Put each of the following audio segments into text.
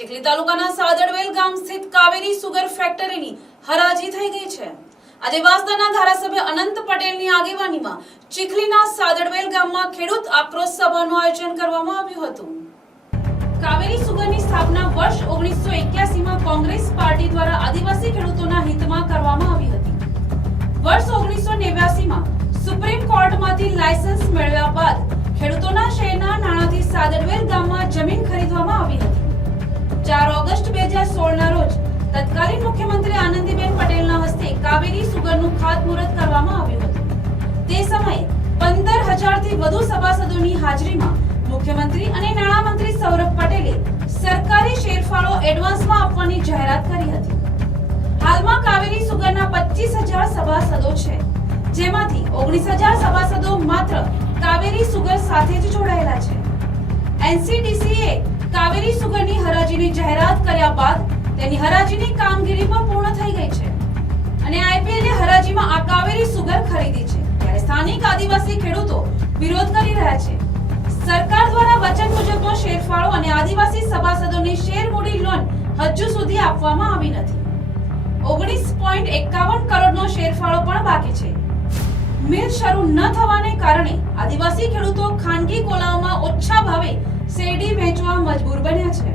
ચીખલી તાલુકાના સાદડવેલ ગામ સ્થિત કાવેરી સુગર ફેક્ટરીની હરાજી થઈ ગઈ છે. આજે વાસદાના ધારાસભ્ય અનંત પટેલની આગેવાનીમાં ચીખલીના સાદડવેલ ગામમાં ખેડૂત આક્રોશ સભાનું આયોજન કરવામાં આવ્યું હતું. કાવેરી સુગરની સ્થાપના વર્ષ ઓગણીસો એક્યાસીમાં કોંગ્રેસ પાર્ટી દ્વારા આદિવાસી ખેડૂતોના હિતમાં કરવામાં આવી હતી. વર્ષ ઓગણીસો નેવ્યાસીમાં સુપ્રીમ કોર્ટમાંથી લાયસન્સ મેળવ્યા બાદ ખેડૂતોના શહેરના નાણાંથી સાદરવેલ ગામમાં જમીન ખરીદવામાં આવી હતી. ચાર ઓગસ્ટ બે હજાર રોજ તત્કાલીન મુખ્યમંત્રી આનંદીબેન પટેલના હસ્તે કાવેરી સુગરનું ખાતમુહૂર્ત કરવામાં આવ્યું હતું. તે સમયે પંદર હજારથી વધુ સભાસદોની હાજરીમાં મુખ્યમંત્રી અને નાણામંત્રી સૌરભ પટેલે સરકારી શેરફાળો એડવાન્સમાં આપવાની જાહેરાત કરી હતી. હાલમાં કાવેરી સુગરના પચીસ હજાર સભાસદો છે, જેમાંથી ઓગણીસ હજાર સભાસદો માત્ર કાવેરી સુગર સાથે જ જોડાયેલા છે. એનસીડીસીએ કાવેરી સુગરની હરાજીની જાહેરાત કર્યા બાદ તેની હરાજીની કામગીરી પણ પૂર્ણ થઈ ગઈ છે. અને આઈપીએલ હરાજીમાં આ કાવેરી સુગર ખરીદી છે. ત્યારે સ્થાનિક આદિવાસી ખેડૂતો વિરોધ કરી રહ્યા છે. સરકાર દ્વારા વચન મુજબનો શેરફાળો અને આદિવાસી સભાસદોની શેર મૂડી લોન હજુ સુધી આપવામાં આવી નથી. ઓગણીસ પોઈન્ટ એકાવન કરોડનો શેરફાળો પણ બાકી છે. મિલ શરૂ ન થવાને કારણે આદિવાસી ખેડૂતો ખાનગી કોલાઓમાં ઓછા ભાવે શેરડી વેચવા મજબૂર બન્યા છે.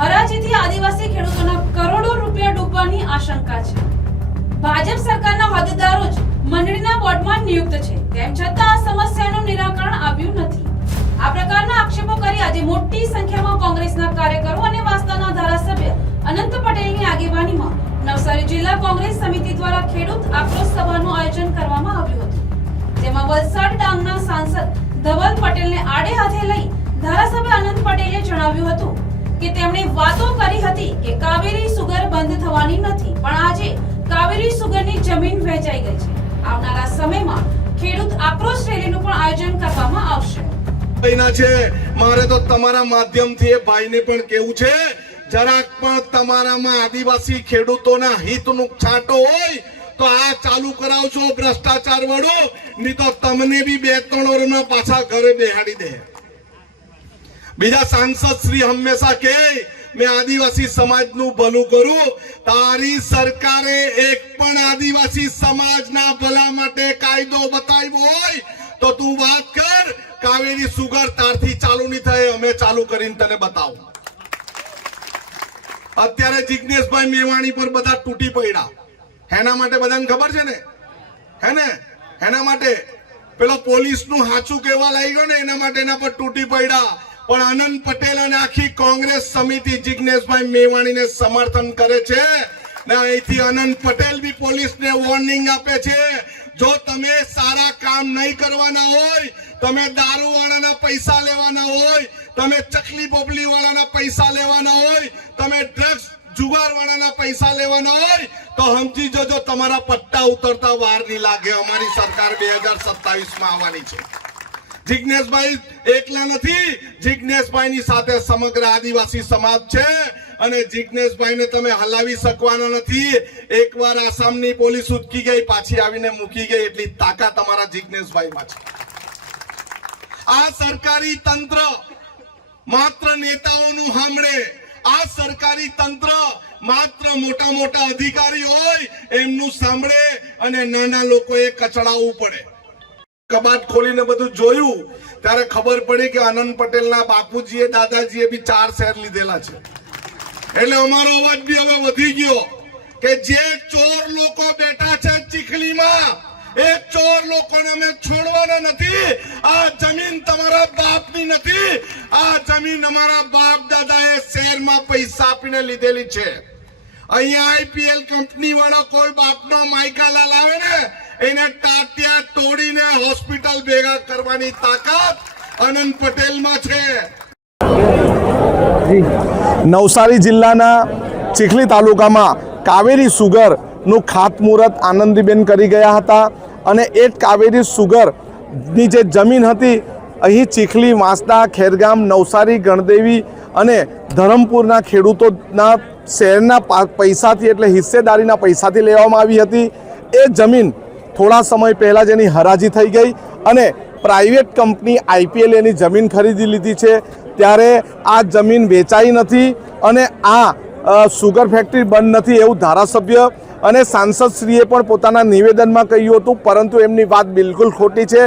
હરાજીથી આદિવાસી ખેડૂતોના કરોડો રૂપિયા ડૂબવાની આશંકા છે. ભાજપ સરકારના હોદ્દેદારો જ મંડળીના બોર્ડમાં નિયુક્ત છે. તેમ છતાં આ સમસ્યાનું નિરાકરણ આવ્યું નથી. આ પ્રકારના આક્ષેપો કરી આજે મોટી સંખ્યામાં કોંગ્રેસના કાર્યકરો અને વાસ્તાના ધારાસભ્ય અનંત પટેલની આગેવાનીમાં નવસારી જિલ્લા કોંગ્રેસ સમિતિ દ્વારા ખેડૂત આક્રોશ સભાનું આયોજન કરવામાં આવ્યું હતું. જેમાં વલસાડ ડાંગના સાંસદ ધવલ પટેલને આડે હાથે લઈ ધારાસભ્ય અનંત પટેલે જણાવ્યું હતું કે તેમણે વાતો કરી હતી કે કાવેરી સુગર બંધ થવાની નથી, પણ આજે કાવેરી સુગરની જમીન વેચાઈ ગઈ છે. આવનારા સમયમાં ખેડૂત આક્રોશ રેલીનું પણ આયોજન કરવામાં આવશે. ભાઈના છે, મારે તો તમારા માધ્યમથી એ ભાઈને પણ કેવું છે, જરાક પણ તમારામાં આદિવાસી ખેડૂતોના હિતનું છાંટો હોય, તો આ ચાલુ કરાવશો ભ્રષ્ટાચાર વાળો, નહીં તો તમને બી બે ત્રણ વર્ષમાં પાછા ઘરે બેહાડી દે. બીજા સાંસદ શ્રી હંમેશા કે, મેં આદિવાસી સમાજનું ભલું કરું. તારી સરકારે એક પણ આદિવાસી સમાજના ભલા માટે કાયદો બતાવ્યો હોય તો તું વાત કર. કાવેરી સુગર તારથી ચાલુ નહીં થાય, અમે ચાલુ કરીને તને બતાવું. અત્યારે જિજ્ઞેશભાઈ મેવાણી પર બધા તૂટી પડ્યા. એના માટે બધાને ખબર છે ને? હે ને? એના માટે? પેલો પોલીસનું હાચું કહેવા લાગ્યો ને, એના માટે એના પર તૂટી પડ્યા. પણ આનંદ પટેલ અને આખી કોંગ્રેસ સમિતિ જિજ્ઞેશભાઈ મેવાણીને સમર્થન કરે છે. ને અહીંથી આનંદ પટેલ બી પોલીસને વોર્નિંગ આપે છે. જો તમે સારા કામ નહીં કરવાના હોય, તમે દારૂ વાળાના પૈસા લેવાના હોય, તમે ચકલી બોબલી વાળાના પૈસા લેવાના હોય, તમે ડ્રગ્સ જુગાર વાળાના પૈસા લેવાના હોય, તો સમજી જજો, તમારા પટ્ટા ઉતરતા વાર નહીં લાગે. અમારી સરકાર બે હજાર સત્તાવીસમાં આવવાની છે. જિજ્ઞેશભાઈ એકલા નથી. જિજ્ઞેશભાઈની સાથે સમગ્ર આદિવાસી સમાજ છે અને જિજ્ઞેશભાઈને તમે હલાવી શકવાના નથી. એકવાર આસામની પોલીસ ઉચકી ગઈ, પાછી આવીને મૂકી ગઈ એટલી તાકાત તમારા જિજ્ઞેશભાઈમાં છે. આ સરકારી તંત્ર માત્ર નેતાઓનું સાંભળે. આ સરકારી તંત્ર માત્ર મોટા મોટા અધિકારી હોય એમનું સાંભળે અને નાના લોકોએ કચડાવવું પડે. કબાટ ખોલીને બધું જોયું, ત્યારે ખબર પડી કે આનંદ પટેલના બાપુજીએ, દાદાજીએ બી ચાર શેર લીધેલા છે. એટલે અમારો અવાજ બી હવે વધી ગયો કે જે ચોર લોકો બેઠા છે ચીખલીમાં, એ ચોર લોકોને અમે છોડવાના નથી. આ જમીન તમારા બાપની નથી. આ જમીન અમારા બાપ દાદાએ શહેરમાં પૈસા આપીને લીધેલી છે. અહીંયા આઈપીએલ કંપની વાળા કોઈ બાપનો માયકાલાલ આવે ને, એને હોસ્પિટલ ભેગા કરવાની તાકાત અનંત પટેલમાં છે. નવસારી જિલ્લાના ચીખલી તાલુકામાં કાવેરી સુગરનું ખાતમુહૂર્ત આનંદીબેન કરી ગયા હતા અને એ કાવેરી સુગરની જે જમીન હતી, અહીં ચીખલી, વાંસદા, ખેરગામ, નવસારી, ગણદેવી અને ધરમપુરના ખેડૂતોના શહેરના પૈસાથી એટલે હિસ્સેદારીના પૈસાથી લેવામાં આવી હતી. એ જમીન થોડા સમય પહેલાં જેની હરાજી થઈ ગઈ અને પ્રાઇવેટ કંપની આઈપીએલ એની જમીન ખરીદી લીધી છે. ત્યારે આ જમીન વેચાઈ નથી અને આ સુગર ફેક્ટરી બંધ નથી એવું ધારાસભ્ય અને સાંસદશ્રીએ પણ પોતાના નિવેદનમાં કહ્યું હતું, પરંતુ એમની વાત બિલકુલ ખોટી છે.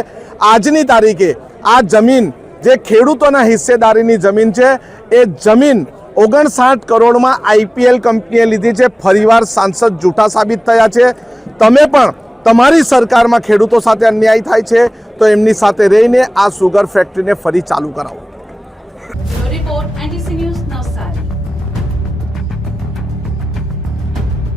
આજની તારીખે આ જમીન જે ખેડૂતોના હિસ્સેદારીની જમીન છે, એ જમીન ઓગણસાઠ કરોડમાં આઈપીએલ કંપનીએ લીધી છે. ફરીવાર સાંસદ જૂઠા સાબિત થયા છે. તમે પણ તમારી સરકારમાં ખેડૂતો સાથે અન્યાય થાય છે, તો એમની સાથે રહીને આ સુગર ફેક્ટરીને ફરી ચાલુ કરાવો.